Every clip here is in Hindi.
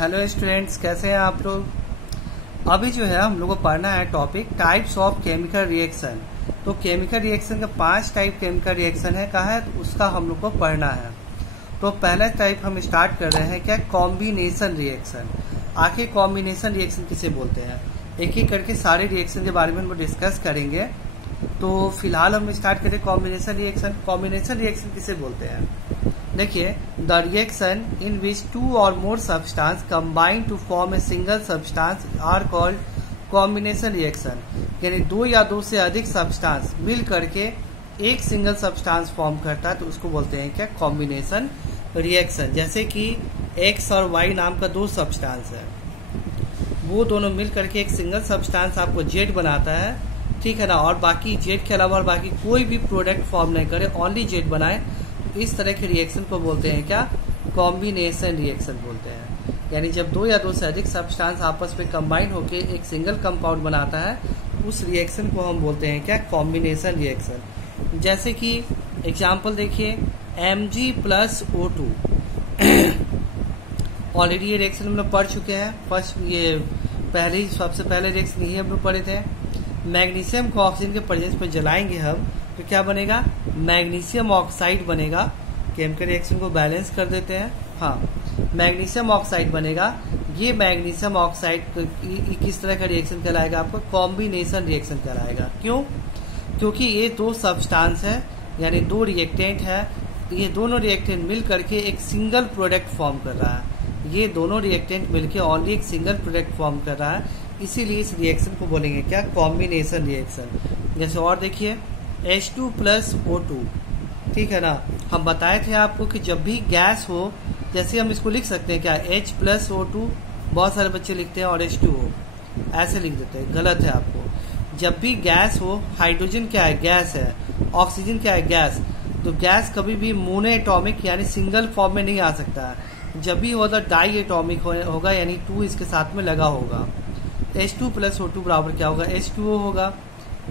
हेलो स्टूडेंट्स, कैसे हैं आप लोग। अभी जो है हम लोग को पढ़ना है topic types of chemical reaction. तो केमिकल रिएक्शन का 5 टाइप केमिकल रिएक्शन है कहा है, तो उसका हम लोग को पढ़ना है। तो पहला टाइप हम स्टार्ट कर रहे हैं क्या, कॉम्बिनेशन रिएक्शन। आखिर कॉम्बिनेशन रिएक्शन किसे बोलते हैं, एक एक करके सारे रिएक्शन के बारे में हम डिस्कस करेंगे। तो फिलहाल हम स्टार्ट करें कॉम्बिनेशन रिएक्शन। कॉम्बिनेशन रिएक्शन किसे बोलते हैं, देखिए, द रिएक्शन इन विच 2 और more substance combine to form a single substance are called combination reaction. यानी 2 या 2 से अधिक सब्सटेंस मिल करके एक सिंगल सब्सटेंस फॉर्म करता है, तो उसको बोलते हैं क्या, कॉम्बिनेशन रिएक्शन। जैसे कि X और Y नाम का 2 सब्सटेंस है, वो दोनों मिल करके एक सिंगल सब्सटेंस आपको Z बनाता है, ठीक है ना। और बाकी Z के अलावा और बाकी कोई भी प्रोडक्ट फॉर्म नहीं करे, ओनली Z बनाए, इस तरह के रिएक्शन को बोलते हैं क्या, कॉम्बिनेशन रिएक्शन बोलते हैं। यानी जब 2 या 2 से अधिक सब्सटेंस आपस में कंबाइन होकर एक सिंगल कंपाउंड बनाता है, उस रिएक्शन को हम बोलते हैं क्या, कॉम्बिनेशन रिएक्शन। जैसे कि एग्जांपल देखिए, Mg+O2 ऑलरेडी ये रिएक्शन हम लोग पढ़ चुके हैं। फर्स्ट ये सबसे पहले रिएक्शन यही हम लोग पढ़े थे। मैग्नीशियम को ऑक्सीजन के प्रेजेंस में जलाएंगे हम, तो क्या बनेगा, मैग्नीशियम ऑक्साइड बनेगा। केमिकल रिएक्शन को बैलेंस कर देते हैं। हाँ, मैग्नीशियम ऑक्साइड बनेगा। ये मैग्नीशियम ऑक्साइड किस तरह का रिएक्शन कहलाएगा, आपको कॉम्बिनेशन रिएक्शन कहलाएगा। क्यों, क्योंकि ये 2 सब्सटेंस है, यानी 2 रिएक्टेंट है। ये दोनों रिएक्टेंट मिल करके एक सिंगल प्रोडक्ट फॉर्म कर रहा है। ये दोनों रिएक्टेंट मिलके ओनली एक सिंगल प्रोडक्ट फॉर्म कर रहा है, इसीलिए इस रिएक्शन को बोलेंगे क्या, कॉम्बिनेशन रिएक्शन। जैसे और देखिए, H2+O2, ठीक है ना। हम बताए थे आपको कि जब भी गैस हो, जैसे हम इसको लिख सकते हैं क्या, H+O2, बहुत सारे बच्चे लिखते हैं और H2O ऐसे लिख देते हैं, गलत है। आपको जब भी गैस हो, हाइड्रोजन क्या है, गैस है, ऑक्सीजन क्या है, गैस, तो गैस कभी भी मोनोएटॉमिक यानी सिंगल फॉर्म में नहीं आ सकता है। जब भी होगा डाई एटॉमिक होगा, यानी 2 इसके साथ में लगा होगा। H2+O2 बराबर क्या होगा, H2O होगा।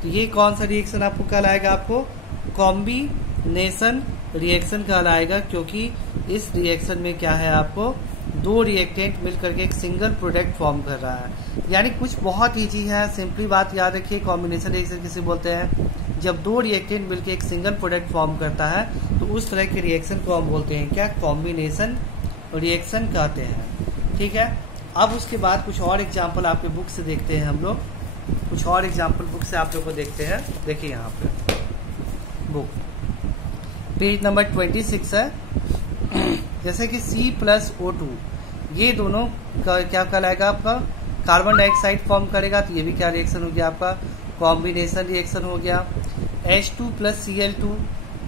तो ये कौन सा रिएक्शन आपको कहलाएगा, आपको कॉम्बिनेशन रिएक्शन कहलाएगा, क्योंकि इस रिएक्शन में क्या है, आपको 2 रिएक्टेंट मिलकर के एक सिंगल प्रोडक्ट फॉर्म कर रहा है। यानी कुछ बहुत ईजी है, सिंपली बात याद रखिए। कॉम्बिनेशन रिएक्शन किसे बोलते हैं, जब 2 रिएक्टेंट मिलकर एक सिंगल प्रोडक्ट फॉर्म करता है, तो उस तरह के रिएक्शन को हम बोलते हैं क्या, कॉम्बिनेशन रिएक्शन कहते हैं। ठीक है, अब उसके बाद कुछ और एग्जाम्पल आपके बुक से देखते हैं हम लोग। कुछ और एग्जाम्पल बुक से आप लोग को देखते हैं। देखिए यहाँ पे बुक पेज नंबर 26 है। जैसे कि C+O2, ये दोनों का क्या कहलाएगा, आपका कार्बन डाइऑक्साइड फॉर्म करेगा, तो ये भी क्या रिएक्शन हो गया, आपका कॉम्बिनेशन रिएक्शन हो गया। H2+Cl2,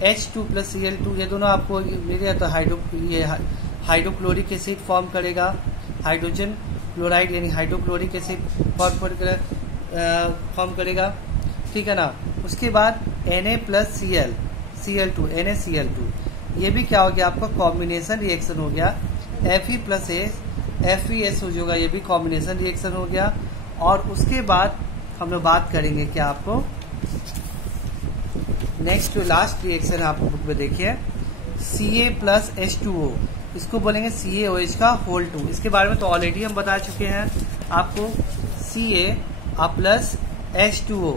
H2+Cl2, ये दोनों आपको मिले तो हाइड्रोक्लोरिक एसिड फॉर्म करेगा। हाइड्रोजन क्लोराइड यानी हाइड्रोक्लोरिक एसिड फॉर्म करेगा, ठीक है ना। उसके बाद Na+Cl, Cl2, NaCl2, ये भी क्या हो गया, आपका कॉम्बिनेशन रिएक्शन हो गया। Fe+S, FeS हो जाएगा, ये भी कॉम्बिनेशन रिएक्शन हो गया। और उसके बाद हम लोग बात करेंगे क्या, आपको नेक्स्ट लास्ट रिएक्शन आपको बुक में देखिए, Ca+H2O, इसको बोलेंगे CaOH का होल 2। इसके बारे में तो ऑलरेडी हम बता चुके हैं आपको। Ca+H2O,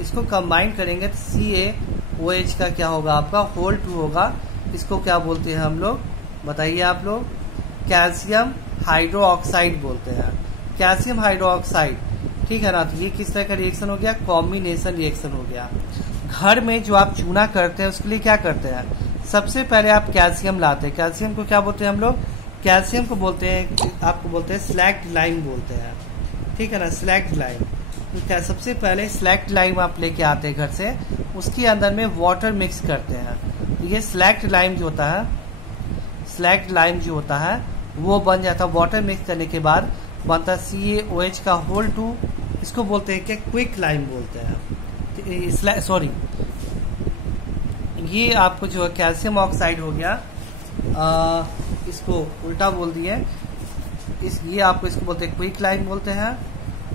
इसको कंबाइन करेंगे तो CaOH का क्या होगा, आपका होल 2 होगा। इसको क्या बोलते हैं हम लोग, बताइए आप लोग, कैल्शियम हाइड्रोक्साइड बोलते हैं। कैल्शियम हाइड्रोक्साइड, ठीक है ना। तो ये किस तरह का रिएक्शन हो गया, कॉम्बिनेशन रिएक्शन हो गया। घर में जो आप चूना करते हैं, उसके लिए क्या करते हैं, सबसे पहले आप कैल्शियम लाते हैं। कैल्शियम को क्या बोलते हैं हम लोग, कैल्शियम को बोलते हैं, आपको बोलते हैं स्लैक्ड लाइम बोलते हैं, ठीक है ना, स्लैक्ड लाइम। तो सबसे पहले स्लैक्ड लाइम आप लेके आते हैं घर से, उसके अंदर में वाटर मिक्स करते हैं। तो ये स्लैक्ड लाइम जो होता है, स्लैक्ड लाइम जो होता है वो बन जाता है। वाटर मिक्स करने के बाद बनता है CaOH का होल 2। इसको बोलते हैं क्या, क्विक लाइम बोलते हैं। सॉरी, ये आपको जो कैल्शियम ऑक्साइड हो गया, इसको उल्टा बोल दिए, ये आपको इसको बोलते हैं क्विक लाइम बोलते हैं,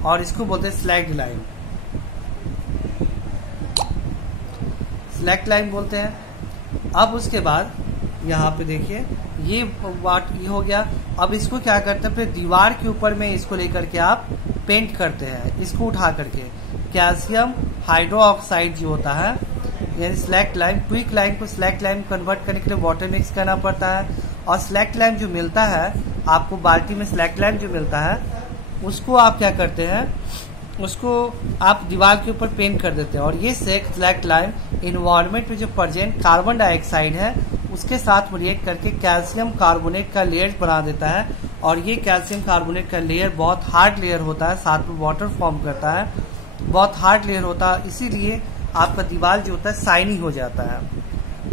और इसको बोलते हैं स्लैक्ड लाइम, स्लैक्ड लाइम बोलते हैं। अब उसके बाद यहाँ पे देखिए, ये हो गया। अब इसको क्या करते हैं, फिर दीवार के ऊपर में इसको लेकर के आप पेंट करते हैं, इसको उठा करके। कैल्शियम हाइड्रोक्साइड जो होता है, यानी स्लैक्ट लाइम, क्विक लाइम को स्लैक्ट लाइम कन्वर्ट करने के लिए वाटर मिक्स करना पड़ता है। और स्लैक्ट लाइम जो मिलता है आपको बाल्टी में, स्लैक्ट लाइम जो मिलता है उसको आप क्या करते हैं, उसको आप दीवार के ऊपर पेंट कर देते हैं। और ये स्लैक्ट लाइम इन्वायरमेंट में जो प्रेजेंट कार्बन डाइऑक्साइड है उसके साथ रिएक्ट करके कैल्शियम कार्बोनेट का लेयर बना देता है। और ये कैल्शियम कार्बोनेट का लेयर बहुत हार्ड लेयर होता है, साथ में वाटर फॉर्म करता है, बहुत हार्ड लेयर होता है, इसीलिए आपका दीवार जो होता है शाइनी हो जाता है।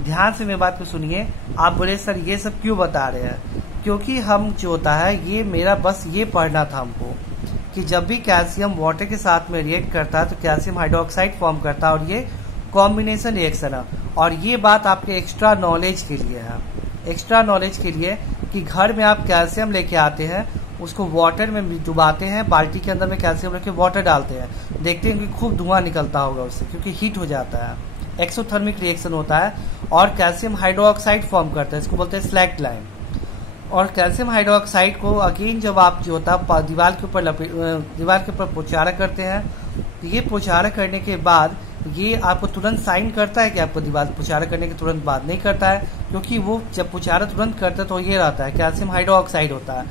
ध्यान से मेरी बात को सुनिए। आप बोले सर ये सब क्यों बता रहे हैं, क्योंकि हम जो होता है ये मेरा बस ये पढ़ना था हमको कि जब भी कैल्शियम वाटर के साथ में रिएक्ट करता है तो कैल्शियम हाइड्रोक्साइड फॉर्म करता है, और ये कॉम्बिनेशन रिएक्शन है। और ये बात आपके एक्स्ट्रा नॉलेज के लिए है, एक्स्ट्रा नॉलेज के लिए कि घर में आप कैल्शियम लेके आते हैं, उसको वाटर में डुबाते हैं, बाल्टी के अंदर में कैल्शियम रख के वाटर डालते हैं, देखते हैं कि खूब धुआं निकलता होगा उससे, क्योंकि हीट हो जाता है, एक्सोथर्मिक रिएक्शन होता है और कैल्शियम हाइड्रोक्साइड फॉर्म करता है, इसको बोलते हैं स्लैक्ट लाइम। और कैल्शियम हाइड्रोक्साइड को अगेन जब आप जो होता है दीवार के ऊपर पोचारा करते हैं, तो ये पोचारा करने के बाद ये आपको तुरंत साइन करता है कि आपको दीवार पोचारा करने के तुरंत बाद नहीं करता है, क्योंकि वो जब पोचारा तुरंत करता है तो ये रहता है कैल्शियम हाइड्रोक्साइड होता है।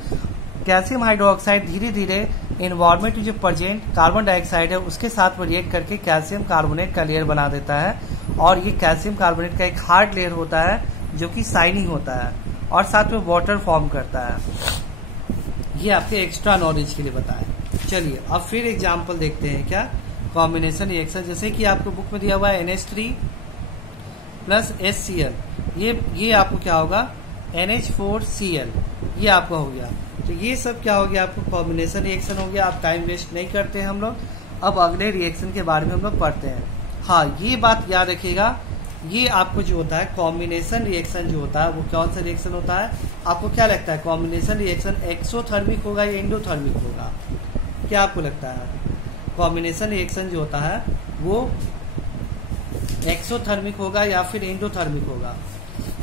कैल्शियम हाइड्रोक्साइड धीरे धीरे एनवायरमेंट में जो प्रेजेंट कार्बन डाइऑक्साइड है उसके साथ में रिएक्ट करके कैल्शियम कार्बोनेट का लेयर बना देता है। और ये कैल्शियम कार्बोनेट का एक हार्ड लेयर होता है जो कि शाइनी होता है और साथ में वाटर फॉर्म करता है। ये आपके एक्स्ट्रा नॉलेज के लिए बताएं। चलिए अब फिर एग्जांपल देखते हैं क्या, कॉम्बिनेशन रिएक्शन। जैसे कि आपको बुक में दिया हुआ है NH3 प्लस HCl, ये आपको क्या होगा NH4Cl, ये आपका हो गया। तो ये सब क्या हो गया, आपको कॉम्बिनेशन रिएक्शन हो गया। आप टाइम वेस्ट नहीं करते हैं हम लोग। अब अगले रिएक्शन के बारे में हम लोग पढ़ते हैं। हाँ, ये बात याद रखिएगा, ये आपको जो होता है कॉम्बिनेशन रिएक्शन जो होता है वो कौन सा रिएक्शन होता है, आपको क्या लगता है कॉम्बिनेशन रिएक्शन एक्सोथर्मिक होगा या एंडोथर्मिक होगा, क्या आपको लगता है? कॉम्बिनेशन रिएक्शन जो होता है वो एक्सोथर्मिक होगा या फिर एंडोथर्मिक होगा?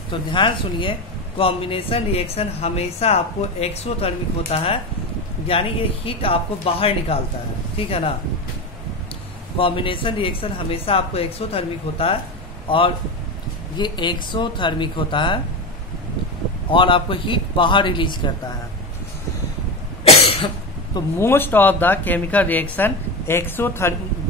तो ध्यान सुनिए, कॉम्बिनेशन रिएक्शन हमेशा आपको एक्सोथर्मिक होता है, यानी ये हीट आपको बाहर निकालता है, ठीक है ना। कॉम्बिनेशन रिएक्शन हमेशा आपको एक्सोथर्मिक होता है और ये एक्सोथर्मिक होता है और आपको हीट बाहर रिलीज करता है। तो most of the chemical reaction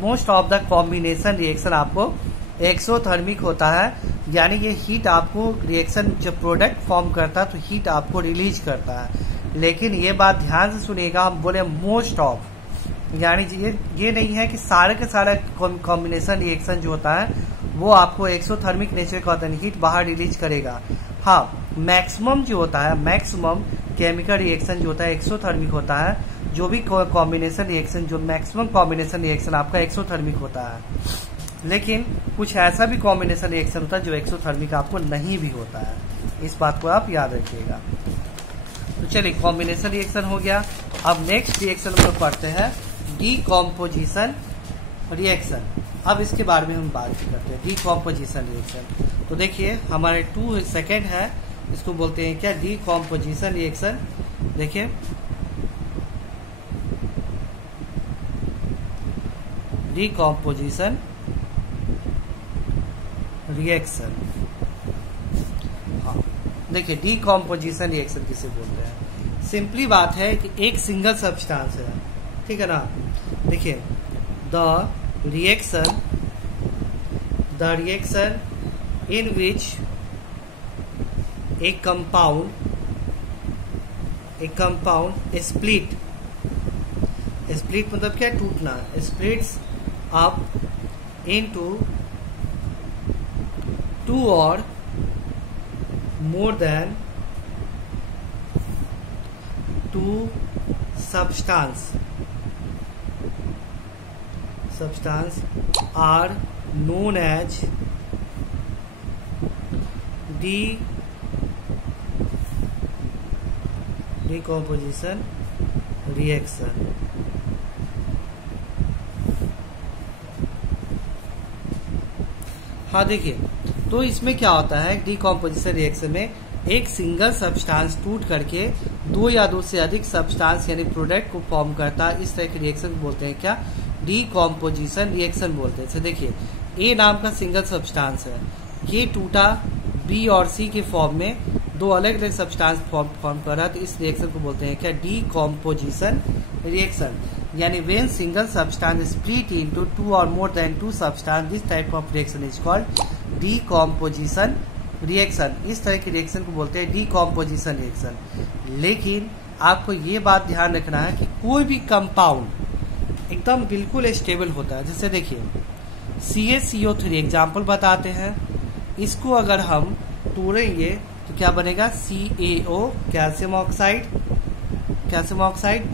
most of the combination reaction आपको एक्सोथर्मिक होता है, यानी ये हीट आपको रिएक्शन जब प्रोडक्ट फॉर्म करता है तो हीट आपको रिलीज करता है। लेकिन ये बात ध्यान से सुनिएगा, हम बोले मोस्ट ऑफ, यानी ये नहीं है कि सारे के सारे कॉम्बिनेशन रिएक्शन जो होता है वो आपको एक्सोथर्मिक नेचर का होता है, हीट बाहर रिलीज करेगा। हाँ, मैक्सिमम जो होता है, मैक्सिमम केमिकल रिएक्शन जो होता है एक्सोथर्मिक होता है। जो भी कॉम्बिनेशन रिएक्शन, जो मैक्सिमम कॉम्बिनेशन रिएक्शन आपका एक्सोथर्मिक होता है। लेकिन कुछ ऐसा भी कॉम्बिनेशन रिएक्शन होता है जो एक्सोथर्मिक आपको नहीं भी होता है, इस बात को आप याद रखिएगा। तो चलिए, कॉम्बिनेशन रिएक्शन हो गया। अब नेक्स्ट रिएक्शन हम लोग पढ़ते हैं डीकॉम्पोजिशन रिएक्शन। अब इसके बारे में हम बात करते हैं, डीकॉम्पोजिशन रिएक्शन। तो देखिए, हमारे 2 सेकेंड है, इसको बोलते हैं क्या, डीकॉम्पोजिशन रिएक्शन। देखिए, डीकॉम्पोजिशन रिएक्शन। हाँ, देखिए, डीकॉम्पोजिशन रिएक्शन किसे बोलते हैं? सिंपली बात है कि एक सिंगल सब्सटेंस है, ठीक है ना। देखिए, the reaction in which A compound split मतलब क्या, टूटना, splits up into 2 or more than 2 substance are known as decomposition reaction। हाँ, देखिए, तो इसमें क्या होता है, डीकॉम्पोजिशन रिएक्शन में एक सिंगल सब्सटेंस टूट करके दो या दो से अधिक सब्सटेंस यानी प्रोडक्ट को फॉर्म करता है, इस तरह के रिएक्शन को बोलते हैं क्या, डीकॉम्पोजिशन रिएक्शन बोलते हैं। देखिए ए नाम का सिंगल सब्सटेंस है, ये टूटा बी और सी के फॉर्म में दो अलग अलग सब्सटेंस फॉर्म कर रहा है, तो इस रिएक्शन को बोलते हैं क्या, डीकॉम्पोजिशन रिएक्शन। यानी when single substance split into two or more than two substance, this type of reaction is called decomposition reaction. इस तरह की रिएक्शन को बोलते हैं डीकॉम्पोजिशन रिएक्शन। लेकिन आपको ये बात ध्यान रखना है कि कोई भी कंपाउंड एकदम बिल्कुल स्टेबल होता है। जैसे देखिए CaCO3 एग्जाम्पल बताते हैं, इसको अगर हम तोड़ेंगे तो क्या बनेगा, CaO कैल्शियम ऑक्साइड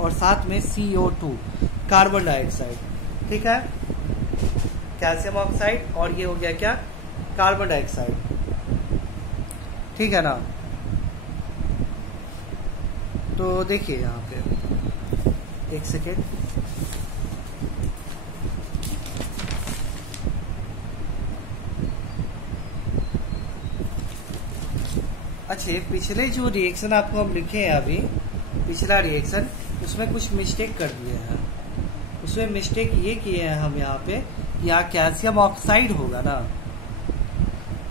और साथ में CO2 कार्बन डाइऑक्साइड, ठीक है, कैल्शियम ऑक्साइड और ये हो गया क्या, कार्बन डाइऑक्साइड, ठीक है ना। तो देखिए यहाँ पे एक सेकेंड, अच्छा पिछले जो रिएक्शन आपको हम लिखे हैं अभी, पिछला रिएक्शन, उसमें कुछ मिस्टेक कर दिए हैं। उसमें मिस्टेक ये किए हैं हम यहाँ पे, यहाँ कैल्शियम ऑक्साइड होगा ना,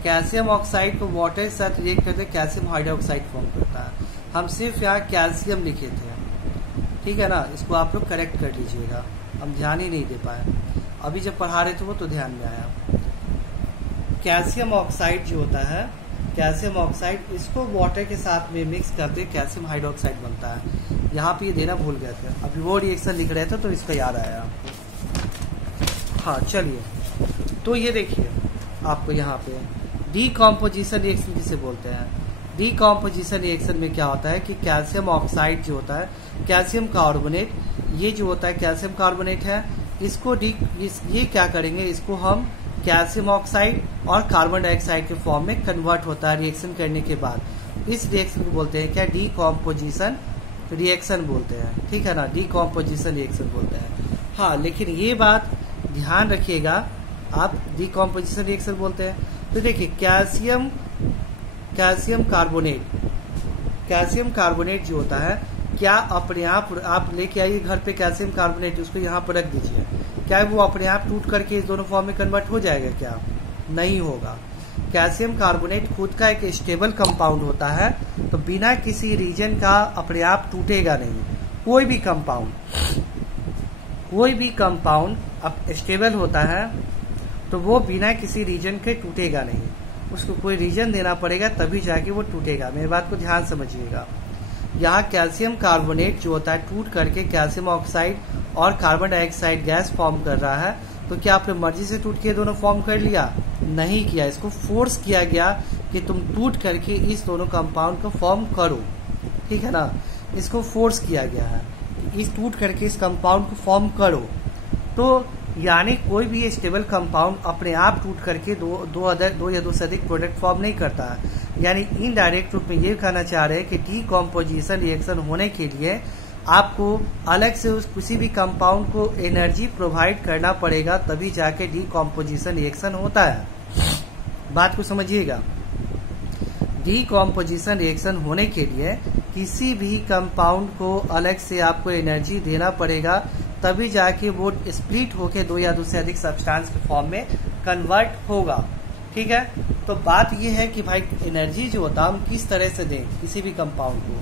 कैल्शियम ऑक्साइड को वाटर के साथ रिएक्ट करते कैल्शियम हाइड्रोक्साइड फॉर्म करता है। हम सिर्फ यहाँ कैल्शियम लिखे थे, ठीक है ना, इसको आप लोग करेक्ट कर लीजिएगा, हम ध्यान ही नहीं दे पाए। अभी जब पढ़ा रहे थे वो तो ध्यान में आया। कैल्शियम ऑक्साइड जो होता है, कैल्शियम ऑक्साइड, इसको वाटर के साथ में मिक्स करते कैल्शियम हाइड्रोक्साइड बनता है। यहाँ पे ये देना भूल गए थे, अभी वो रिएक्शन लिख रहे थे तो इसका याद आया आपको। हाँ चलिए, तो ये देखिए आपको यहाँ पे डीकॉम्पोजिशन रिएक्शन किसे बोलते हैं। डीकॉम्पोजिशन रिएक्शन में क्या होता है कि कैल्शियम ऑक्साइड जो होता है, कैल्शियम कार्बोनेट, ये जो होता है कैल्शियम कार्बोनेट है, इसको ये क्या करेंगे, इसको हम कैल्शियम ऑक्साइड और कार्बन डाइऑक्साइड के फॉर्म में कन्वर्ट होता है रिएक्शन करने के बाद। इस रिएक्शन को बोलते हैं क्या, डीकॉम्पोजिशन रिएक्शन बोलते हैं, ठीक है ना, डीकॉम्पोजिशन रिएक्शन बोलते हैं। हाँ लेकिन ये बात ध्यान रखिएगा, आप डीकॉम्पोजिशन रिएक्शन बोलते हैं तो देखिए कैल्शियम कार्बोनेट जो होता है, क्या अपने आप लेके आइए घर पे कैल्शियम कार्बोनेट, उसको यहाँ पर रख दीजिए, क्या वो अपने आप टूट करके इस दोनों फॉर्म में कन्वर्ट हो जाएगा, क्या नहीं होगा। कैल्शियम कार्बोनेट खुद का एक स्टेबल कंपाउंड होता है, तो बिना किसी रीजन का अपने आप टूटेगा नहीं। कोई भी कंपाउंड अब स्टेबल होता है तो वो बिना किसी रीजन के टूटेगा नहीं, उसको कोई रीजन देना पड़ेगा तभी जाके वो टूटेगा। मेरी बात को ध्यान समझिएगा। यहाँ कैल्शियम कार्बोनेट जो होता है टूट करके कैल्शियम ऑक्साइड और कार्बन डाइऑक्साइड गैस फॉर्म कर रहा है, तो क्या आपने मर्जी से टूट के दोनों फॉर्म कर लिया, नहीं किया, इसको फोर्स किया गया कि तुम टूट करके इस दोनों कंपाउंड को फॉर्म करो, ठीक है ना, इसको फोर्स किया गया है, इस टूट करके इस कंपाउंड को फॉर्म करो। तो यानी कोई भी स्टेबल कंपाउंड अपने आप टूट करके दो या दो से अधिक प्रोडक्ट फॉर्म नहीं करता है। यानी इनडायरेक्ट रूप में ये कहना चाह रहे हैं कि डीकॉम्पोजिशन रिएक्शन होने के लिए आपको अलग से उस किसी भी कंपाउंड को एनर्जी प्रोवाइड करना पड़ेगा, तभी जाके डीकॉम्पोजिशन रिएक्शन होता है। बात को समझिएगा, डीकॉम्पोजिशन रिएक्शन होने के लिए किसी भी कंपाउंड को अलग से आपको एनर्जी देना पड़ेगा, तभी जाके वो स्प्लिट होके दो या दो से अधिक सब्सटेंस के फॉर्म में कन्वर्ट होगा, ठीक है। तो बात ये है कि भाई एनर्जी जो होता है हम किस तरह से दें किसी भी कंपाउंड को,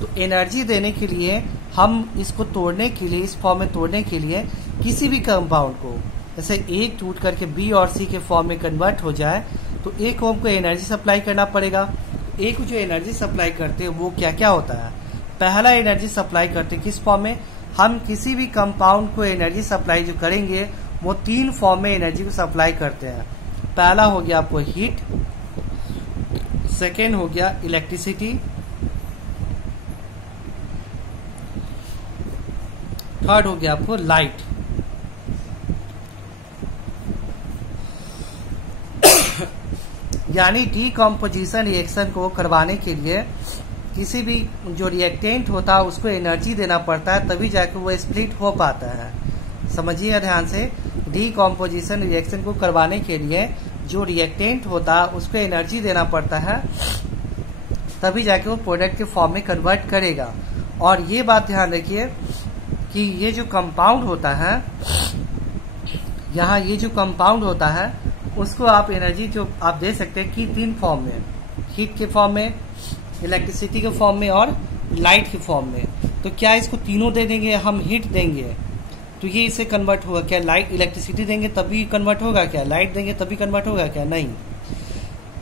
तो एनर्जी देने के लिए हम इसको तोड़ने के लिए, इस फॉर्म में तोड़ने के लिए किसी भी कंपाउंड को, जैसे ए टूट करके बी और सी के फॉर्म में कन्वर्ट हो जाए, तो ए को हमको एनर्जी सप्लाई करना पड़ेगा। ए को जो एनर्जी सप्लाई करते हैं वो क्या क्या होता है, पहला एनर्जी सप्लाई करते किस फॉर्म में, हम किसी भी कंपाउंड को एनर्जी सप्लाई जो करेंगे वो तीन फॉर्म में एनर्जी को सप्लाई करते हैं। पहला हो गया आपको हीट, सेकेंड हो गया इलेक्ट्रिसिटी, थर्ड हो गया आपको लाइट। यानी डीकॉम्पोजिशन रिएक्शन को करवाने के लिए किसी भी जो रिएक्टेंट होता है उसको एनर्जी देना पड़ता है, तभी जाकर वो स्प्लिट हो पाता है। समझिए ध्यान से, डीकॉम्पोजिशन रिएक्शन को करवाने के लिए जो रिएक्टेंट होता है उसको एनर्जी देना पड़ता है, तभी जाके वो प्रोडक्ट के फॉर्म में कन्वर्ट करेगा। और ये बात ध्यान रखिए कि ये जो कंपाउंड होता है, यहाँ ये जो कंपाउंड होता है उसको आप एनर्जी जो आप दे सकते हैं कि 3 फॉर्म में, हीट के फॉर्म में, इलेक्ट्रिसिटी के फॉर्म में और लाइट के फॉर्म में। तो क्या इसको तीनों दे देंगे, हम हीट देंगे तो ये इसे कन्वर्ट होगा क्या? लाइट इलेक्ट्रिसिटी देंगे तभी कन्वर्ट होगा क्या? लाइट देंगे तभी कन्वर्ट होगा क्या? नहीं।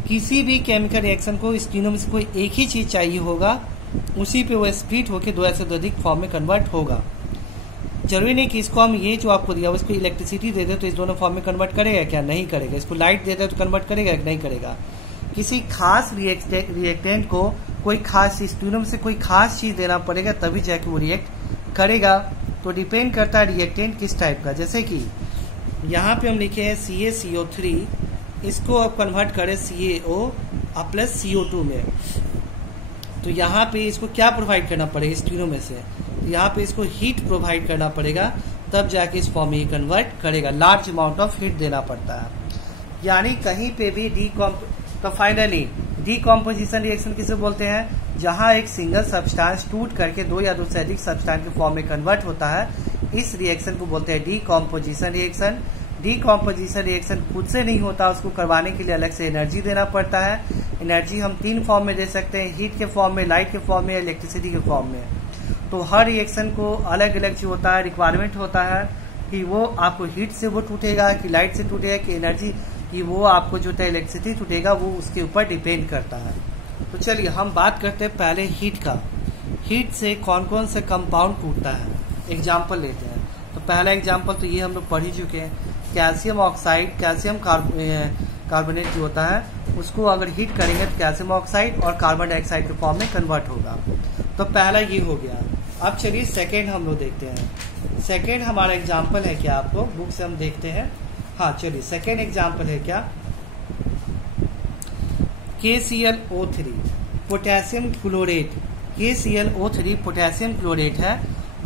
किसी भी केमिकल रिएक्शन को इस तीनों में से कोई एक ही चीज चाहिए होगा, उसी पे वो स्प्लिट होकर 2 या से अधिक फॉर्म में कन्वर्ट होगा। जरूरी नहीं कि इसको हम ये जो आपको दिया इसको इलेक्ट्रिसिटी दे दे तो इस दोनों फॉर्म में कन्वर्ट करेगा क्या? नहीं करेगा। इसको लाइट दे दे तो कन्वर्ट करेगा क्या? नहीं करेगा। किसी खास रिएक्टेंट को कोई खास चीज, तीनों में से कोई खास चीज देना पड़ेगा तभी जाके वो रिएक्ट करेगा। तो डिपेंड करता है रिएक्टेंट किस टाइप का। जैसे कि यहाँ पे हम लिखे हैं CaCO3, इसको अब कन्वर्ट करें CaO प्लस CO2 में, तो यहाँ पे इसको क्या प्रोवाइड करना पड़ेगा? इस तीनों में से यहाँ पे इसको हीट प्रोवाइड करना पड़ेगा, तब जाके इस फॉर्म में कन्वर्ट करेगा। लार्ज अमाउंट ऑफ हीट देना पड़ता है। यानी कहीं पे भी तो फाइनली डीकॉम्पोजिशन रिएक्शन किसे बोलते हैं? जहां एक सिंगल सब्सटेंस टूट करके 2 या 2 से अधिक सब्सटेंस के फॉर्म में कन्वर्ट होता है, इस रिएक्शन को बोलते हैं डीकॉम्पोजिशन रिएक्शन। डीकॉम्पोजिशन रिएक्शन खुद से नहीं होता, उसको करवाने के लिए अलग से एनर्जी देना पड़ता है। एनर्जी हम 3 फॉर्म में दे सकते हैं, हीट के फॉर्म में, लाइट के फॉर्म में, इलेक्ट्रिसिटी के फॉर्म में। तो हर रिएक्शन को अलग अलग जो होता है रिक्वायरमेंट होता है कि वो आपको हीट से वो टूटेगा कि लाइट से टूटेगा कि एनर्जी कि वो आपको जो है इलेक्ट्रिसिटी टूटेगा, वो उसके ऊपर डिपेंड करता है। तो चलिए हम बात करते हैं पहले हीट का। हीट से कौन कौन से कंपाउंड टूटता है, एग्जाम्पल लेते हैं। तो पहला एग्जाम्पल तो ये हम लोग पढ़ ही चुके हैं, कैल्शियम ऑक्साइड, कैल्शियम कार्बोनेट जो होता है उसको अगर हीट करेंगे तो कैल्शियम ऑक्साइड और कार्बन डाइऑक्साइड के फॉर्म में कन्वर्ट होगा। तो पहला ये हो गया। अब चलिए सेकेंड हम लोग देखते हैं। सेकेंड हमारा एग्जाम्पल है क्या, आपको बुक से हम देखते हैं। हाँ चलिए, सेकेंड एग्जाम्पल है क्या, KClO3 potassium chlorate. KClO3 potassium chlorate है,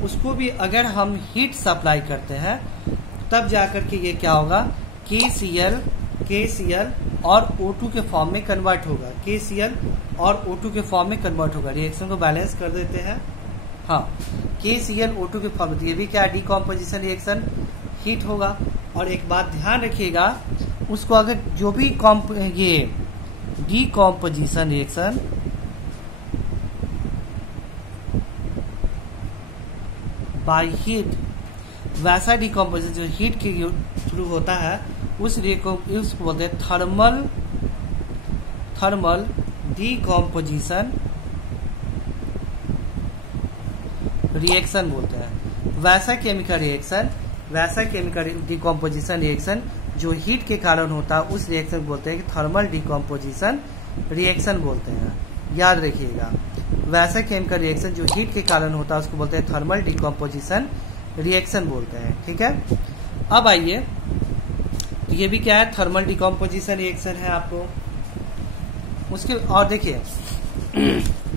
उसको भी अगर हम हीट सप्लाई करते हैं तब जाकर के ये क्या होगा, KCl और O2 के फॉर्म में कन्वर्ट होगा। KCl और O2 के फॉर्म में कन्वर्ट होगा। रिएक्शन को बैलेंस कर देते हैं। हाँ, KCl O2 के फॉर्म में, ये भी क्या डीकॉम्पोजिशन रिएक्शन, हीट होगा। और एक बात ध्यान रखिएगा, उसको अगर जो भी ये डीकॉम्पोजिशन रिएक्शन बाय हीट, वैसा डीकॉम्पोजिशन जो हीट के थ्रू होता है उसको बोलते हैं थर्मल डीकॉम्पोजिशन रिएक्शन बोलते हैं। वैसा केमिकल डीकॉम्पोजिशन रिएक्शन जो हीट के कारण होता है उस रिएक्शन को बोलते हैं कि थर्मल डीकॉम्पोजिशन रिएक्शन बोलते हैं। याद रखिएगा, वैसा केमिकल रिएक्शन जो हीट के कारण होता है उसको बोलते हैं थर्मल डीकॉम्पोजिशन रिएक्शन बोलते हैं। ठीक है, अब आइए, तो ये भी क्या है, थर्मल डीकॉम्पोजिशन रिएक्शन है आपको उसके। और देखिए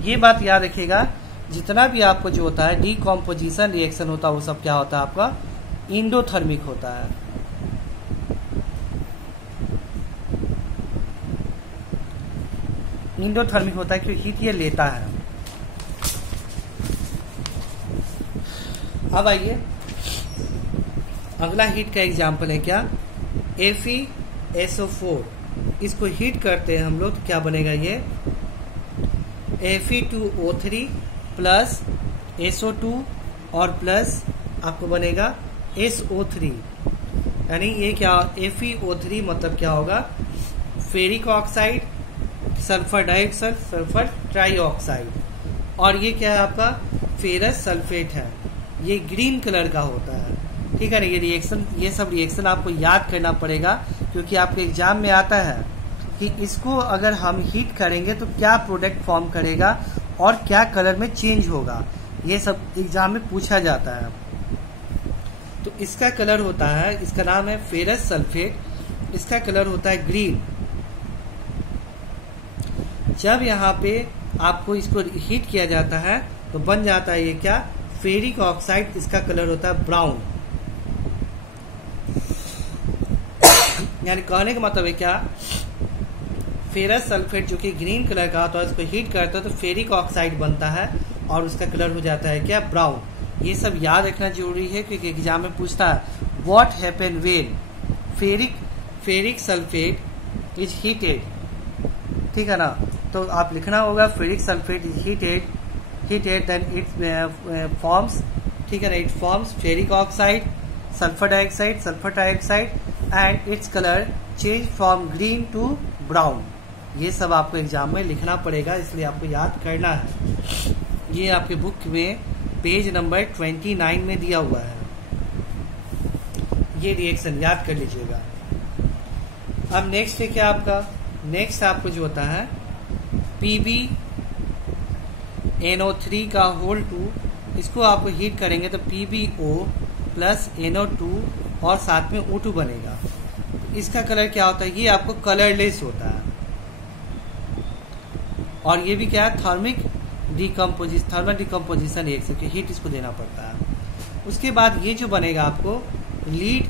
ये बात याद रखिएगा, जितना भी आपको जो होता है डीकॉम्पोजिशन रिएक्शन होता है वो सब क्या होता है आपका इंडोथर्मिक होता है। इंडोथर्मिक होता है क्योंकि हीट ये लेता है। अब आइए, अगला हीट का एग्जाम्पल है क्या, FeSO4। इसको हीट करते हैं हम लोग तो क्या बनेगा, ये Fe2O3 प्लस SO2 और प्लस आपको बनेगा SO3। यानी ये क्या, FeO3 मतलब क्या होगा, ferric oxide, sulphur dioxide, sulphur trioxide. और ये क्या है आपका फेरस सल्फेट है, ये ग्रीन कलर का होता है। ठीक है ना, ये सब रिएक्शन आपको याद करना पड़ेगा क्योंकि आपके एग्जाम में आता है कि इसको अगर हम हीट करेंगे तो क्या प्रोडक्ट फॉर्म करेगा और क्या कलर में चेंज होगा, ये सब एग्जाम में पूछा जाता है। तो इसका कलर होता है, इसका नाम है फेरस सल्फेट, इसका कलर होता है ग्रीन। जब यहाँ पे आपको इसको हीट किया जाता है तो बन जाता है ये क्या, फेरिक ऑक्साइड, इसका कलर होता है ब्राउन। यानी कहने का मतलब है क्या, फेरस सल्फेट जो कि ग्रीन कलर का होता है, उसको हीट करता है तो फेरिक ऑक्साइड बनता है और उसका कलर हो जाता है क्या, ब्राउन। ये सब याद रखना जरूरी है क्योंकि एग्जाम में पूछता है what happen when ferric sulphate is heated, ठीक है ना। तो आप लिखना होगा ferric sulphate is heated then it forms, ठीक है ना, it forms ferric oxide, sulphur dioxide and its colour change from green to brown. ये सब आपको एग्जाम में लिखना पड़ेगा, इसलिए आपको याद करना है। ये आपके बुक में पेज नंबर 29 में दिया हुआ है, ये रिएक्शन याद कर लीजिएगा। अब नेक्स्ट है क्या आपका, नेक्स्ट आपको जो होता है PbNO3 का होल 2, इसको आपको हीट करेंगे तो PbO प्लस NO2 और साथ में O2 बनेगा। इसका कलर क्या होता है, ये आपको कलरलेस होता है और ये भी क्या है, थर्मल डिकम्पोजिशन रिएक्शन की हीट इसको देना पड़ता है। उसके बाद ये जो बनेगा आपको लीड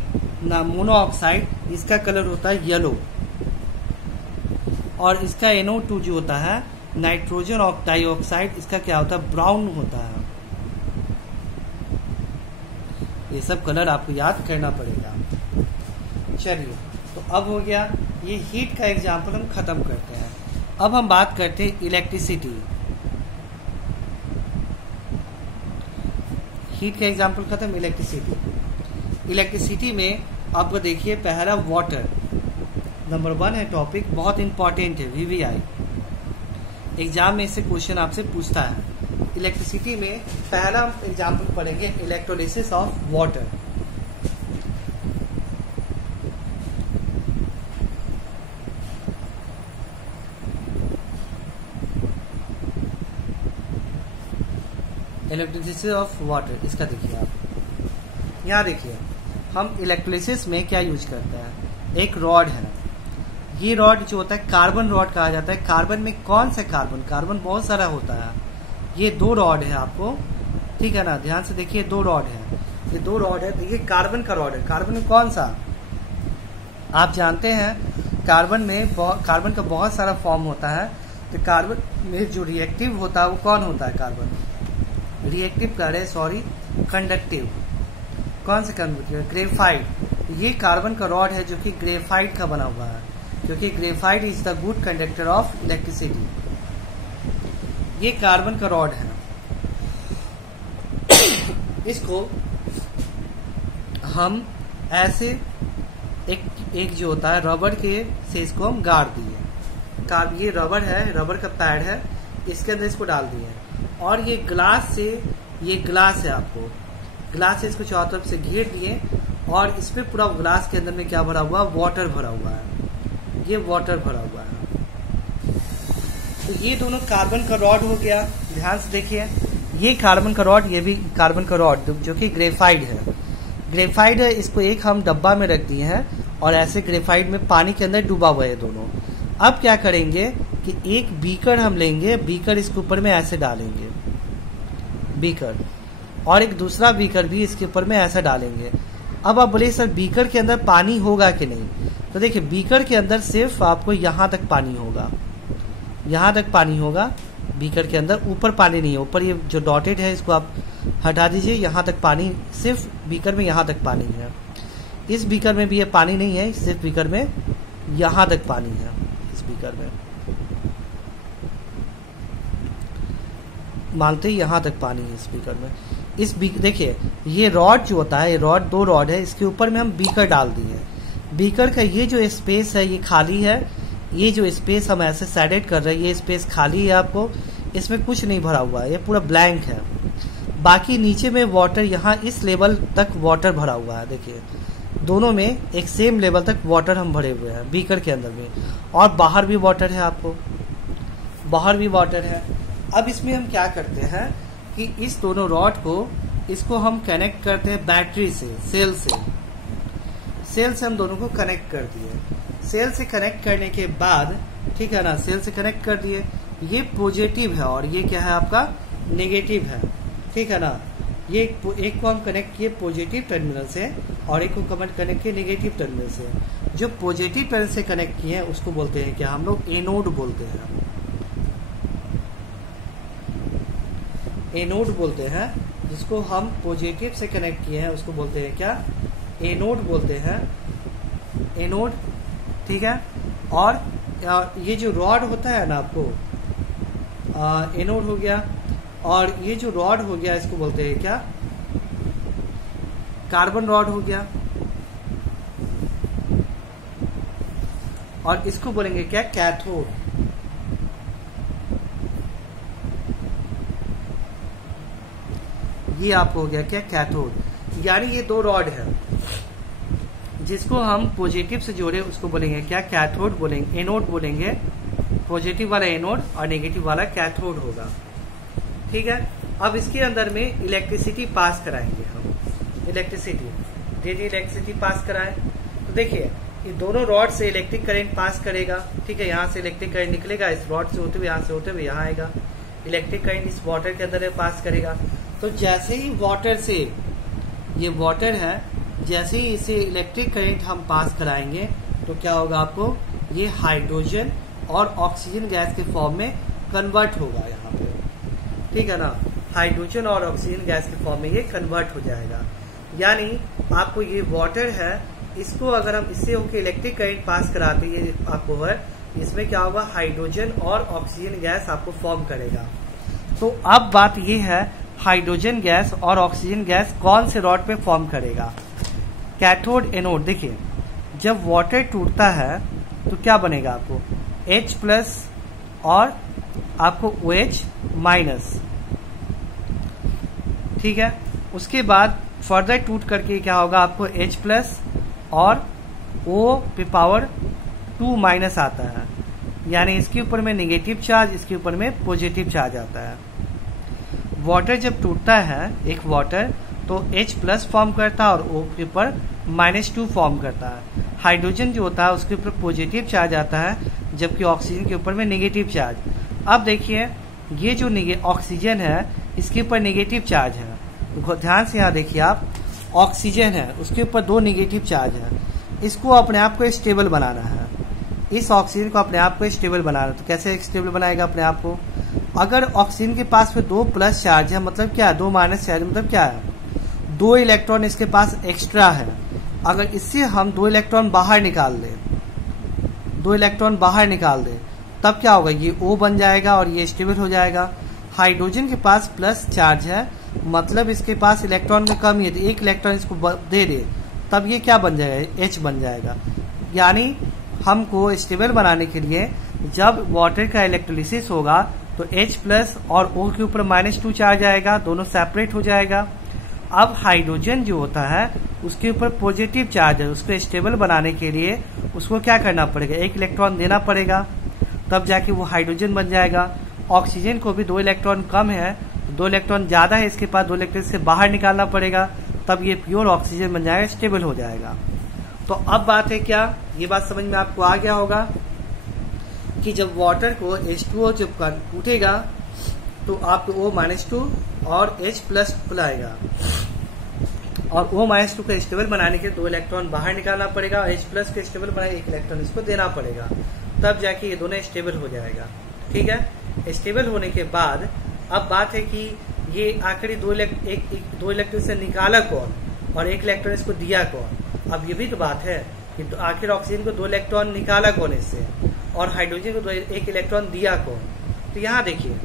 मोनोऑक्साइड, इसका कलर होता है येलो और इसका NO2 जो होता है नाइट्रोजन डाइऑक्साइड, इसका क्या होता है, ब्राउन होता है। ये सब कलर आपको याद करना पड़ेगा। चलिए, तो अब हो गया ये हीट का एग्जाम्पल, हम खत्म करते हैं। अब हम बात करते हैं इलेक्ट्रिसिटी। हीट का एग्जाम्पल खत्म, इलेक्ट्रिसिटी में आपको देखिए पहला वाटर, नंबर 1 है टॉपिक, बहुत इंपॉर्टेंट है, VVI एग्जाम में से क्वेश्चन आपसे पूछता है। इलेक्ट्रिसिटी में पहला एग्जाम्पल पढ़ेंगे electrolysis of water. Electrolysis of water, इसका देखिए आप यहाँ देखिए, हम इलेक्ट्रोलिसिस में क्या यूज करते हैं, एक रॉड है, ये रॉड जो होता है कार्बन रॉड कहा जाता है। कार्बन में कौन सा कार्बन बहुत सारा होता है। ये 2 रॉड है आपको, ठीक है ना, ध्यान से देखिए 2 रॉड है, ये 2 रॉड है, तो ये कार्बन का रॉड है। कार्बन में कौन सा, आप जानते हैं कार्बन का बहुत सारा फॉर्म होता है, तो कार्बन में जो रिएक्टिव होता है वो कौन होता है, कार्बन रिएक्टिव कह रहे, सॉरी कंडक्टिव, कौन सा कंडक्टिव, ग्रेफाइट। ये कार्बन का रॉड है जो कि ग्रेफाइट का बना हुआ है, क्योंकि graphite is the good conductor of electricity. ये कार्बन का रॉड है, इसको हम ऐसे एक जो होता है रबर के से इसको हम गाड़ दिए। ये रबर है, रबर का पैड है, इसके अंदर इसको डाल दिए और ये ग्लास है, आपको ग्लास से इसको चारों तरफ से घेर दिए और इसमें पूरा ग्लास के अंदर में क्या भरा हुआ, वाटर भरा हुआ है, ये वाटर भरा हुआ है। तो ये दोनों कार्बन का रॉड हो गया, ध्यान से देखिए, ये कार्बन का रॉड, ये भी कार्बन का रॉड जो कि ग्रेफाइट है, इसको एक हम डब्बा में रख दिए हैं और ऐसे ग्रेफाइट में पानी के अंदर डूबा हुआ है दोनों। अब क्या करेंगे कि एक बीकर हम लेंगे, बीकर इसके ऊपर में ऐसे डालेंगे, बीकर, और एक दूसरा बीकर भी इसके ऊपर में ऐसा डालेंगे। अब आप बोले सर बीकर के अंदर पानी होगा कि नहीं, तो देखिए बीकर के अंदर सिर्फ आपको यहाँ तक पानी होगा, यहाँ तक पानी होगा बीकर के अंदर, ऊपर पानी नहीं है। ऊपर ये जो डॉटेड है इसको आप हटा दीजिए, यहाँ तक पानी, सिर्फ बीकर में यहाँ तक पानी है। इस बीकर में भी ये पानी नहीं है, सिर्फ बीकर में यहाँ तक पानी है, इस बीकर में मानते ही यहाँ तक पानी है इस बीकर में। देखिए ये रॉड जो होता है, ये रॉड 2 रॉड है, इसके ऊपर में हम बीकर डाल दिए। बीकर का ये जो स्पेस है ये खाली है, ये जो स्पेस हम ऐसे सैडेड कर रहे हैं ये स्पेस खाली है, आपको इसमें कुछ नहीं भरा हुआ है, ये पूरा ब्लैंक है। बाकी नीचे में वाटर, यहाँ इस लेवल तक वाटर भरा हुआ है, देखिए दोनों में एक सेम लेवल तक वाटर हम भरे हुए हैं बीकर के अंदर में, और बाहर भी वाटर है, आपको बाहर भी वाटर है। अब इसमें हम क्या करते हैं कि इस दोनों रॉड को, इसको हम कनेक्ट करते हैं बैटरी से, सेल से हम दोनों को कनेक्ट कर दिए। सेल से कनेक्ट करने के बाद, ठीक है ना, सेल से कनेक्ट कर दिए, ये पॉजिटिव है और ये क्या है आपका नेगेटिव है, ठीक है ना। ये एक को हम कनेक्ट किए पॉजिटिव टर्मिनल से और एक को कनेक्ट किए नेगेटिव टर्मिनल से। जो पॉजिटिव टर्मिनल से कनेक्ट किए हैं उसको बोलते हैं क्या हम लोग, एनोड बोलते हैं। एनोड बोलते हैं, जिसको हम पॉजिटिव से कनेक्ट किए हैं उसको बोलते हैं क्या, एनोड बोलते हैं, एनोड। ठीक है, और ये जो रॉड होता है ना आपको, एनोड हो गया, और ये जो रॉड हो गया इसको बोलते हैं क्या, कार्बन रॉड हो गया, और इसको बोलेंगे क्या, कैथोड। ये आपको हो गया क्या, कैथोड। यानी ये दो रॉड है, जिसको हम पॉजिटिव से जोड़े उसको बोलेंगे क्या, कैथोड बोलेंगे, एनोड बोलेंगे। पॉजिटिव वाला एनोड और नेगेटिव वाला कैथोड होगा। ठीक है, अब इसके अंदर में इलेक्ट्रिसिटी पास कराएंगे हम, इलेक्ट्रिसिटी पास कराएं तो देखिए ये दोनों रॉड से इलेक्ट्रिक करंट पास करेगा। ठीक है, यहाँ से इलेक्ट्रिक करंट निकलेगा, इस रॉड से होते हुए, यहाँ से होते हुए यहाँ आएगा, इलेक्ट्रिक करंट इस वाटर के अंदर पास करेगा। तो जैसे ही वाटर से, ये वाटर है, जैसे ही इसे इलेक्ट्रिक करंट हम पास कराएंगे तो क्या होगा आपको, ये हाइड्रोजन और ऑक्सीजन गैस के फॉर्म में कन्वर्ट होगा यहाँ पे। ठीक है ना, हाइड्रोजन और ऑक्सीजन गैस के फॉर्म में ये कन्वर्ट हो जाएगा। यानी आपको ये वाटर है, इसको अगर हम इससे होकर इलेक्ट्रिक करंट पास कराते, ये आपको है, इसमें क्या होगा, हाइड्रोजन और ऑक्सीजन गैस आपको फॉर्म करेगा। तो अब बात ये है, हाइड्रोजन गैस और ऑक्सीजन गैस कौन से रॉड पे फॉर्म करेगा, कैथोड एनोड। देखिए जब वाटर टूटता है तो क्या बनेगा आपको, H+ और आपको OH-। ठीक है, उसके बाद फर्दर टूट करके क्या होगा, आपको H+ और O⁻² आता है। यानी इसके ऊपर में नेगेटिव चार्ज, इसके ऊपर में पॉजिटिव चार्ज आता है। वाटर जब टूटता है, एक वाटर, तो H+ फॉर्म करता है और O के ऊपर -2 फॉर्म करता है। हाइड्रोजन जो होता है उसके ऊपर पॉजिटिव चार्ज आता है, जबकि ऑक्सीजन के ऊपर में नेगेटिव चार्ज। अब देखिए ये जो ऑक्सीजन है इसके ऊपर नेगेटिव चार्ज है, तो ध्यान से यहाँ देखिए आप, ऑक्सीजन है उसके ऊपर 2 नेगेटिव चार्ज है, इसको अपने आप को स्टेबल बनाना है, इस ऑक्सीजन को अपने आप को स्टेबल बनाना है। तो कैसे स्टेबल बनाएगा अपने आप को, अगर ऑक्सीजन के पास में 2+ चार्ज है, मतलब क्या है, 2- चार्ज मतलब क्या है, 2 इलेक्ट्रॉन इसके पास एक्स्ट्रा है। अगर इससे हम 2 इलेक्ट्रॉन बाहर निकाल दें, 2 इलेक्ट्रॉन बाहर निकाल दें, तब क्या होगा, ये O बन जाएगा और ये स्टेबल हो जाएगा। हाइड्रोजन के पास प्लस चार्ज है, मतलब इसके पास इलेक्ट्रॉन में कमी है, तो 1 इलेक्ट्रॉन इसको दे दे, तब ये क्या बन जाएगा, H बन जाएगा। यानी हमको स्टेबल बनाने के लिए जब वाटर का इलेक्ट्रोलिसिस होगा तो H+ और O के ऊपर -2 चार्ज आएगा, दोनों सेपरेट हो जाएगा। अब हाइड्रोजन जो होता है उसके ऊपर पॉजिटिव चार्ज है, उसको स्टेबल बनाने के लिए उसको क्या करना पड़ेगा, 1 इलेक्ट्रॉन देना पड़ेगा, तब जाके वो हाइड्रोजन बन जाएगा। ऑक्सीजन को भी 2 इलेक्ट्रॉन कम है, 2 इलेक्ट्रॉन ज्यादा है इसके पास, 2 इलेक्ट्रॉन से बाहर निकालना पड़ेगा, तब ये प्योर ऑक्सीजन बन जाएगा, स्टेबल हो जाएगा। तो अब बात है क्या, ये बात समझ में आपको आ गया होगा कि जब वाटर को H2O जब टूटेगा तो आपको O-2 और H+ खुलाएगा, और O-2 को स्टेबल बनाने के 2 इलेक्ट्रॉन बाहर निकालना पड़ेगा, H+ को स्टेबल बनाने 1 इलेक्ट्रॉन इसको देना पड़ेगा, तब जाके ये दोनों स्टेबल हो जाएगा। ठीक है, स्टेबल होने के बाद अब बात है कि ये आखिरी 2 इलेक्ट्रॉन से निकाला कौन और 1 इलेक्ट्रॉन इसको दिया कौन। अब ये भी तो बात है कि तो आखिर ऑक्सीजन को 2 इलेक्ट्रॉन निकाला कौन इससे, और हाइड्रोजन को 1 इलेक्ट्रॉन दिया कौन। तो यहाँ देखिए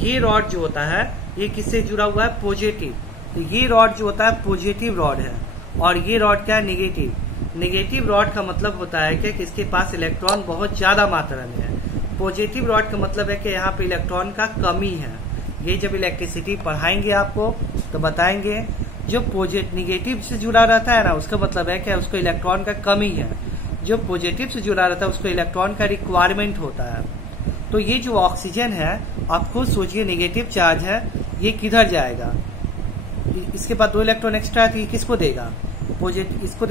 ये रॉड जो होता है ये किससे जुड़ा हुआ है, पॉजिटिव। तो ये रॉड जो होता है पॉजिटिव रॉड है, और ये रॉड क्या है, नेगेटिव। नेगेटिव रॉड का मतलब होता है कि इसके पास इलेक्ट्रॉन बहुत ज्यादा मात्रा में है। पॉजिटिव रॉड का मतलब है कि यहाँ पे इलेक्ट्रॉन का कमी है। ये जब इलेक्ट्रिसिटी पढ़ाएंगे आपको तो बताएंगे, जो नेगेटिव से जुड़ा रहता है ना उसका मतलब है कि उसको इलेक्ट्रॉन का कमी है, जो पॉजिटिव से जुड़ा रहता है उसको इलेक्ट्रॉन का रिक्वायरमेंट होता है। तो ये जो ऑक्सीजन है आप खुद सोचिए, नेगेटिव चार्ज है, ये किधर जाएगा, इसके बाद 2 इलेक्ट्रॉन एक्स्ट्रा है, किसको देगा, पॉजिटिव, इसको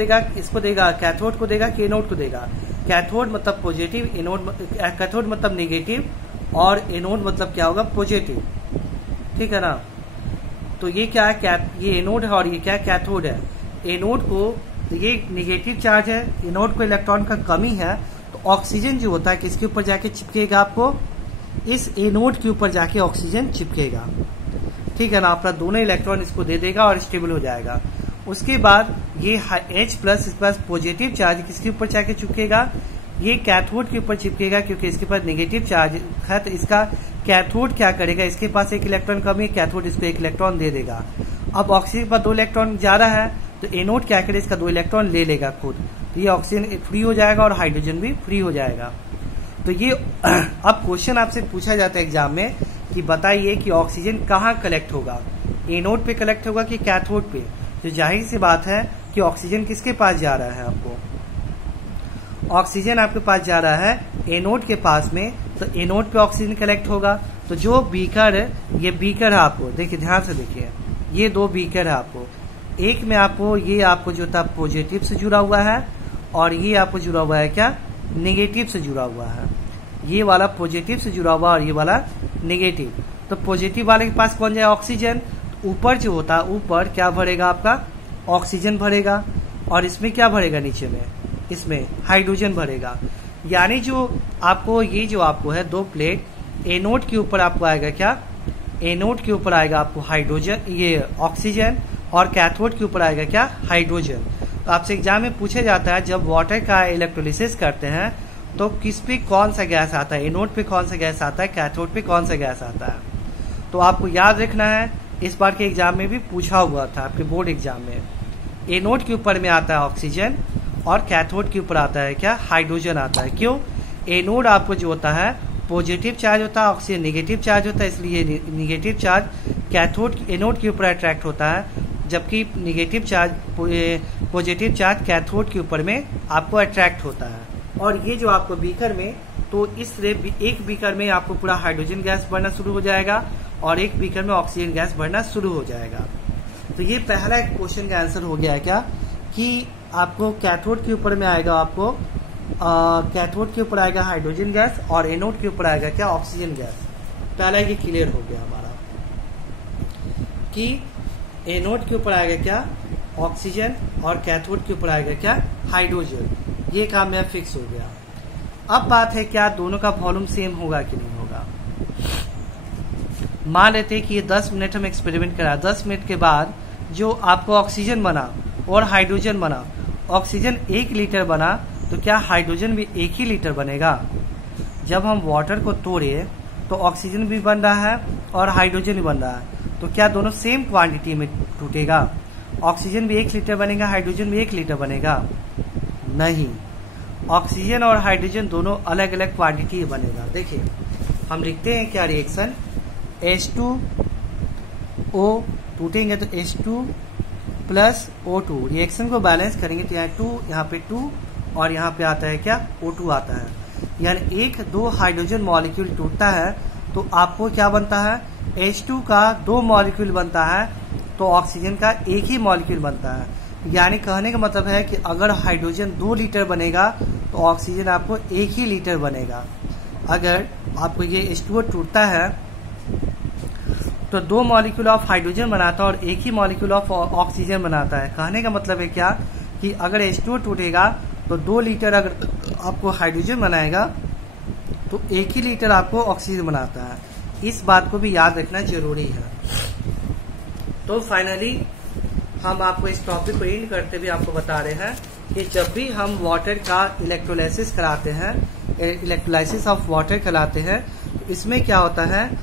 देगा कैथोड को देगा कि एनोड को देगा। कैथोड मतलब पॉजिटिव, एनोड कैथोड मतलब नेगेटिव, और एनोड मतलब क्या होगा, पॉजिटिव। ठीक है ना, तो ये क्या है, ये एनोड है और ये क्या कैथोड है। एनोड को तो ये निगेटिव चार्ज है, एनोड को इलेक्ट्रॉन का कमी है, तो ऑक्सीजन जो होता है किसके ऊपर जाके चिपकेगा, आपको इस एनोड के ऊपर जाके ऑक्सीजन चिपकेगा, ठीक है ना। अपना दोनों इलेक्ट्रॉन इसको दे देगा और स्टेबल हो जाएगा। उसके बाद ये H प्लस इसके पास पॉजिटिव चार्ज किसके ऊपर जाके चिपकेगा, ये कैथोड के ऊपर चिपकेगा, क्योंकि इसके पास नेगेटिव चार्ज है। तो इसका कैथोड क्या करेगा, इसके पास एक इलेक्ट्रॉन कमी, कैथोड इसको एक इलेक्ट्रॉन दे देगा। अब ऑक्सीजन के पास 2 इलेक्ट्रॉन ज्यादा है, तो एनोड क्या करे, इसका 2 इलेक्ट्रॉन ले लेगा खुद, तो ये ऑक्सीजन फ्री हो जाएगा और हाइड्रोजन भी फ्री हो जाएगा। तो ये अब क्वेश्चन आपसे पूछा जाता है एग्जाम में कि बताइए कि ऑक्सीजन कहाँ कलेक्ट होगा, एनोड पे कलेक्ट होगा कि कैथोड पे। तो जाहिर सी बात है कि ऑक्सीजन किसके पास जा रहा है, आपको ऑक्सीजन आपके पास जा रहा है एनोड के पास में, तो एनोड पे ऑक्सीजन कलेक्ट होगा। तो जो बीकर है, ये बीकर है, आपको देखिए ध्यान से देखिए, ये 2 बीकर है आपको, एक में आपको ये आपको जो था पॉजिटिव से जुड़ा हुआ है और ये आपको जुड़ा हुआ है क्या, नेगेटिव से जुड़ा हुआ है। ये वाला पॉजिटिव से जुड़ा हुआ और ये वाला नेगेटिव। तो पॉजिटिव वाले के पास कौन जाए, ऑक्सीजन। ऊपर जो होता है, ऊपर क्या भरेगा, आपका ऑक्सीजन भरेगा, और इसमें क्या भरेगा, नीचे में इसमें हाइड्रोजन भरेगा। यानी जो आपको ये जो आपको है 2 प्लेट, एनोड के ऊपर आपको आएगा क्या, एनोड के ऊपर आएगा आपको हाइड्रोजन, ये ऑक्सीजन, और कैथोड के ऊपर आएगा क्या, हाइड्रोजन। तो आपसे एग्जाम में पूछा जाता है जब वाटर का इलेक्ट्रोलिसिस करते हैं तो किस पे कौन सा गैस आता है, एनोड पे कौन सा गैस आता है, कैथोड पे कौन सा गैस आता है। तो आपको याद रखना है, इस बार के एग्जाम में भी पूछा हुआ था आपके बोर्ड एग्जाम में, एनोड के ऊपर में आता है ऑक्सीजन और कैथोड के ऊपर आता है क्या, हाइड्रोजन आता है। क्यों, एनोड आपको जो होता है पॉजिटिव चार्ज होता है, ऑक्सीजन नेगेटिव चार्ज होता है, इसलिए नेगेटिव चार्ज कैथोड एनोड के ऊपर अट्रैक्ट होता है, जबकि negative charge positive charge cathode के ऊपर में आपको अट्रैक्ट होता है। और ये जो आपको बीकर में, तो इस एक बीकर में आपको पूरा हाइड्रोजन गैस बढ़ना शुरू हो जाएगा और एक बीकर में ऑक्सीजन गैस बढ़ना शुरू हो जाएगा। तो ये पहला क्वेश्चन का आंसर हो गया है क्या, कि आपको कैथोड के ऊपर में आएगा, आपको कैथोड के ऊपर आएगा हाइड्रोजन गैस और एनोड के ऊपर आएगा क्या, ऑक्सीजन गैस। पहला ये क्लियर हो गया हमारा कि एनोड के ऊपर आएगा क्या, ऑक्सीजन, और कैथोड के ऊपर आएगा क्या, हाइड्रोजन। ये काम में फिक्स हो गया। अब बात है क्या दोनों का वॉल्यूम सेम होगा कि नहीं होगा। मान लेते हैं कि ये 10 मिनट हम एक्सपेरिमेंट करा, 10 मिनट के बाद जो आपको ऑक्सीजन बना और हाइड्रोजन बना, ऑक्सीजन 1 लीटर बना, तो क्या हाइड्रोजन भी 1 ही लीटर बनेगा। जब हम वाटर को तोड़े तो ऑक्सीजन भी बन रहा है और हाइड्रोजन भी बन रहा है, तो क्या दोनों सेम क्वांटिटी में टूटेगा, ऑक्सीजन भी 1 लीटर बनेगा, हाइड्रोजन भी 1 लीटर बनेगा, नहीं, ऑक्सीजन और हाइड्रोजन दोनों अलग अलग क्वांटिटी बनेगा। देखिए हम लिखते हैं क्या, रिएक्शन H2O टूटेंगे तो H2 प्लस O2, रिएक्शन को बैलेंस करेंगे तो यहाँ 2, यहाँ पे 2 और यहाँ पे आता है क्या, O2 आता है। यानी 1-2 हाइड्रोजन मॉलिक्यूल टूटता है तो आपको क्या बनता है, H2 का 2 मॉलिक्यूल बनता है, तो ऑक्सीजन का 1 ही मॉलिक्यूल बनता है। यानी कहने का मतलब है कि अगर हाइड्रोजन 2 लीटर बनेगा तो ऑक्सीजन आपको 1 ही लीटर बनेगा। अगर आपको ये H2O टूटता है तो 2 मॉलिक्यूल ऑफ हाइड्रोजन बनाता है और 1 ही मॉलिक्यूल ऑफ ऑक्सीजन बनाता है। कहने का मतलब है क्या कि अगर H2O टूटेगा तो 2 लीटर अगर आपको हाइड्रोजन बनाएगा तो 1 ही लीटर आपको ऑक्सीजन बनाता है। इस बात को भी याद रखना जरूरी है। तो फाइनली हम आपको इस टॉपिक को एंड करते हुए आपको बता रहे हैं कि जब भी हम वाटर का इलेक्ट्रोलाइसिस कराते हैं, इलेक्ट्रोलाइसिस ऑफ वाटर कराते हैं, तो इसमें क्या होता है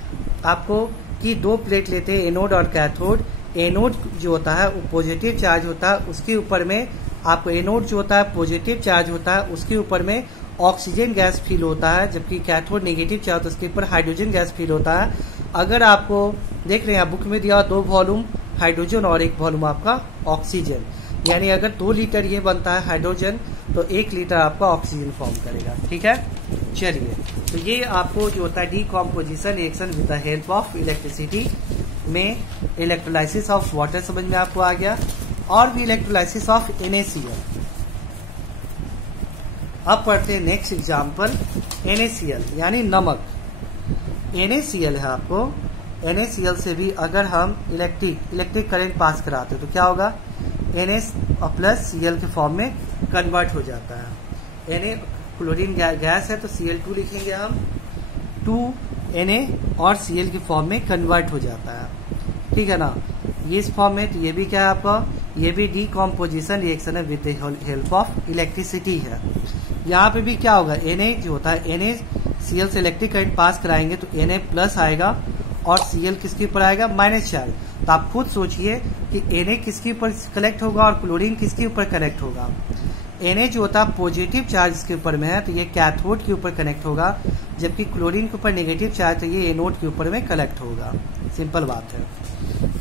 आपको कि 2 प्लेट लेते हैं, एनोड और कैथोड। एनोड जो होता है वो पॉजिटिव चार्ज होता है, उसके ऊपर में आपको एनोड जो होता है पॉजिटिव चार्ज होता है, उसके ऊपर में ऑक्सीजन गैस फील होता है, जबकि कैथोड नेगेटिव चार्ज, उसके ऊपर हाइड्रोजन गैस फील होता है। अगर आपको देख रहे हैं बुक में दिया 2 वॉल्यूम हाइड्रोजन और 1 वॉल्यूम आपका ऑक्सीजन, यानी अगर 2 लीटर ये बनता है हाइड्रोजन तो 1 लीटर आपका ऑक्सीजन फॉर्म करेगा। ठीक है, चलिए तो ये आपको जो होता है decomposition reaction with the help of electricity में इलेक्ट्रोलाइसिस ऑफ वाटर समझ में आपको आ गया, और भी इलेक्ट्रोलाइसिस ऑफ NaCl। अब पढ़ते हैं नेक्स्ट एग्जाम्पल, NaCl यानी नमक। NaCl है आपको, NaCl से भी अगर हम इलेक्ट्रिक करंट पास कराते तो क्या होगा, Na+Cl के फॉर्म में कन्वर्ट हो जाता है। Na क्लोरीन गैस है तो Cl2 लिखेंगे हम, 2Na और Cl के फॉर्म में कन्वर्ट हो जाता है, ठीक है ना। ये इस फॉर्म में, तो ये भी क्या है आपका, ये भी डीकॉम्पोजिशन रिएक्शन है with the help of electricity है। यहाँ पे भी क्या होगा, Na जो होता है, Na Cl से इलेक्ट्रिक करंट पास कराएंगे तो Na+ आएगा और Cl किसके ऊपर आएगा, माइनस चार्ज। तो आप खुद सोचिए कि Na किसके ऊपर कलेक्ट होगा और क्लोरीन किसके ऊपर कनेक्ट होगा। Na जो होता है पॉजिटिव चार्ज इसके ऊपर में है तो ये कैथोड के ऊपर कनेक्ट होगा, जबकि क्लोरीन के ऊपर नेगेटिव चार्ज तो ये एनोड के ऊपर में कलेक्ट होगा। सिंपल बात है,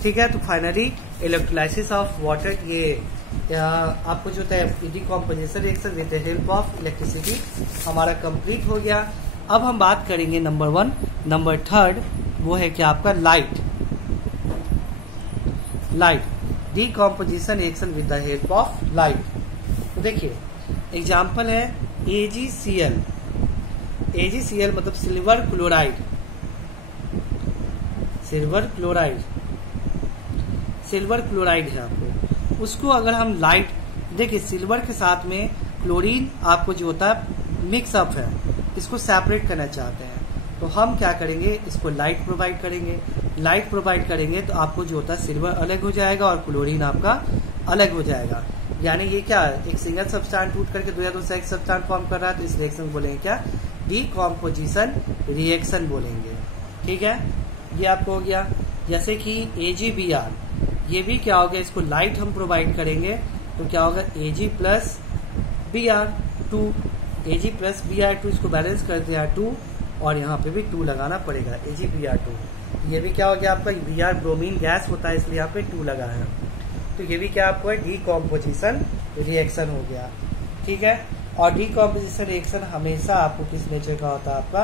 ठीक है। तो फाइनली इलेक्ट्रोलाइसिस ऑफ वाटर, ये आपको जो है decomposition reaction with the help of electricity हमारा कंप्लीट हो गया। अब हम बात करेंगे नंबर 1, नंबर 3 वो है क्या आपका light decomposition reaction with the help of light. तो देखिए एग्जाम्पल है AgCl मतलब सिल्वर क्लोराइड है आपको, उसको अगर हम लाइट, देखिए सिल्वर के साथ में क्लोरीन आपको जो होता है मिक्सअप है, इसको सेपरेट करना चाहते हैं तो हम क्या करेंगे, इसको लाइट प्रोवाइड करेंगे तो आपको जो होता है सिल्वर अलग हो जाएगा और क्लोरीन आपका अलग हो जाएगा। यानी ये क्या, एक सिंगल सब्सटेंस टूट करके दो या दो से एक सब्सटेंस फॉर्म कर रहा है तो इस रिएक्शन को बोलेंगे क्या, डीकॉम्पोजिशन रिएक्शन बोलेंगे, ठीक है। ये आपको हो गया। जैसे कि AgBr, ये भी क्या हो गया, इसको लाइट हम प्रोवाइड करेंगे तो क्या होगा, Ag+Br2 इसको बैलेंस कर दिया 2 और यहाँ पे भी 2 लगाना पड़ेगा, Ag_Br2। ये भी क्या हो गया आपका, Br ब्रोमीन गैस होता है इसलिए यहाँ पे 2 लगा है, तो ये भी क्या आपको है, डीकॉम्पोजिशन रिएक्शन हो गया, ठीक है। और डीकॉम्पोजिशन रिएक्शन हमेशा आपको किस नेचर का होता है, आपका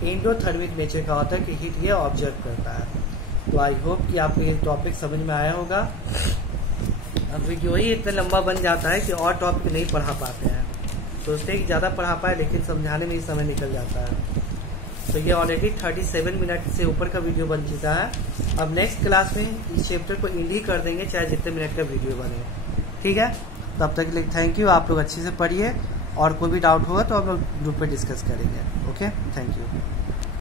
एंडोथर्मिक नेचर का होता है कि हीट ये ऑब्जर्व करता है। तो आई होप कि आपको ये टॉपिक समझ में आया होगा। अब वीडियो ही इतना लंबा बन जाता है कि और टॉपिक नहीं पढ़ा पाते हैं, सोचते हैं कि ज़्यादा पढ़ा पाए लेकिन समझाने में ही समय निकल जाता है। तो ये ऑलरेडी 37 मिनट से ऊपर का वीडियो बन चुका है। अब नेक्स्ट क्लास में इस चैप्टर को एंड ही कर देंगे चाहे जितने मिनट का वीडियो बने, ठीक है। तब तक के लिए थैंक यू, आप लोग अच्छे से पढ़िए और कोई भी डाउट होगा तो हम लोग ग्रुप पे डिस्कस करेंगे। Okay, thank you.